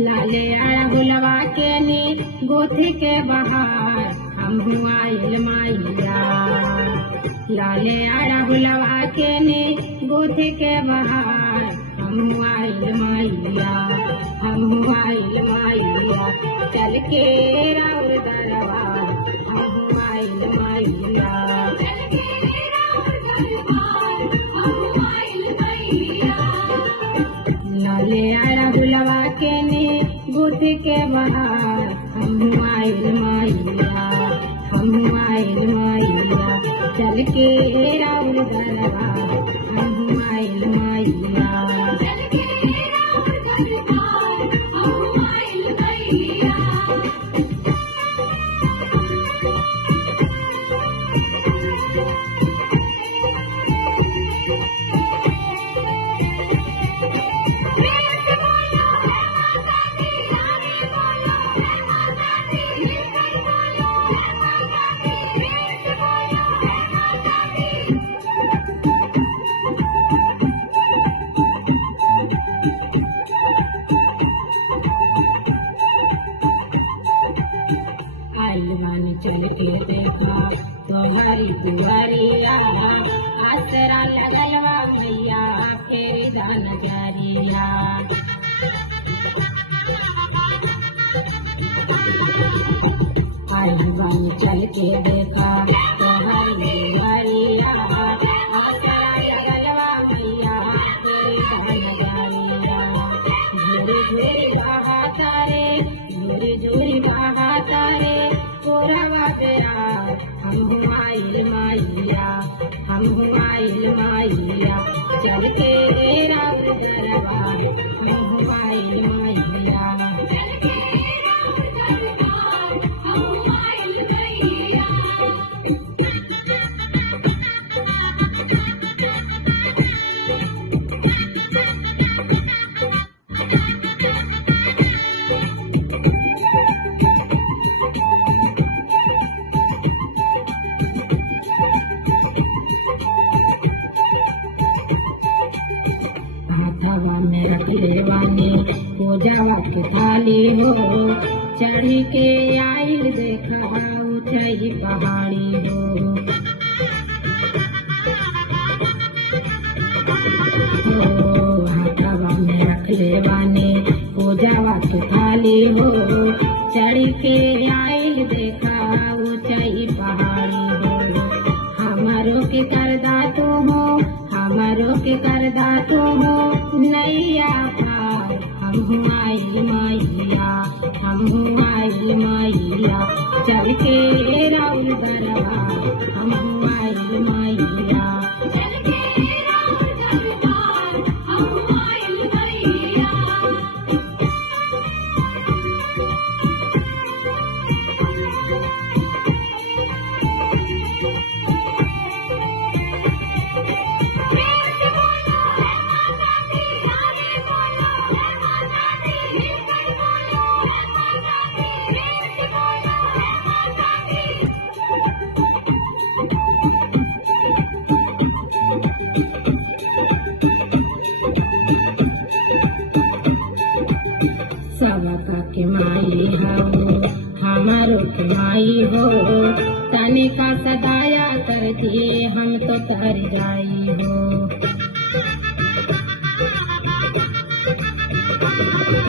लाले आया गुलवा के ने गोथी के बहार हम आयल माइया। लाले आया गुलवा के ने गोथी के बहार हम आयल माइया। हम आयल माइया चल के राउर दरबार हम आयल माइया। लाले आया गुलवा के ने गोथी के बहार हम आयल माइया। हम आयल माइया चल के राउर दरबार हम आयल माइया। चल के देखा तुम्हारी दुआरिया आसरा लगलवा भैया फेर दान जारिया। चल के देखा तुम्हारी दुआरिया आसरा लगलवा भैया फेर दान जारिया। झूरी झूरी बहा तारे झूरी झूरी बहा तारे कोरवा प्यार हम आयल माइया। हम आयल माइया चल के राउर दरबार हम आयल माइया। हवा में रखले वानी पूजा के थाली हो चढ़ी के आइल देखा ऊंचाई पहाड़ी हो। हवा में रखले वानी पूजा के थाली हो चढ़ी के आइल देखा ऊंचाई पहाड़ी हो। हमारो के करदा तो हो हमारो के करदा तो हो नैया पार हम आयल माइया। हम आयल माइया चल के राउर दरबार हम आयल माइया। सबका के माई हो हमारो के माई हो तनिका सदाया कर दिए हम तो कर जाई हो।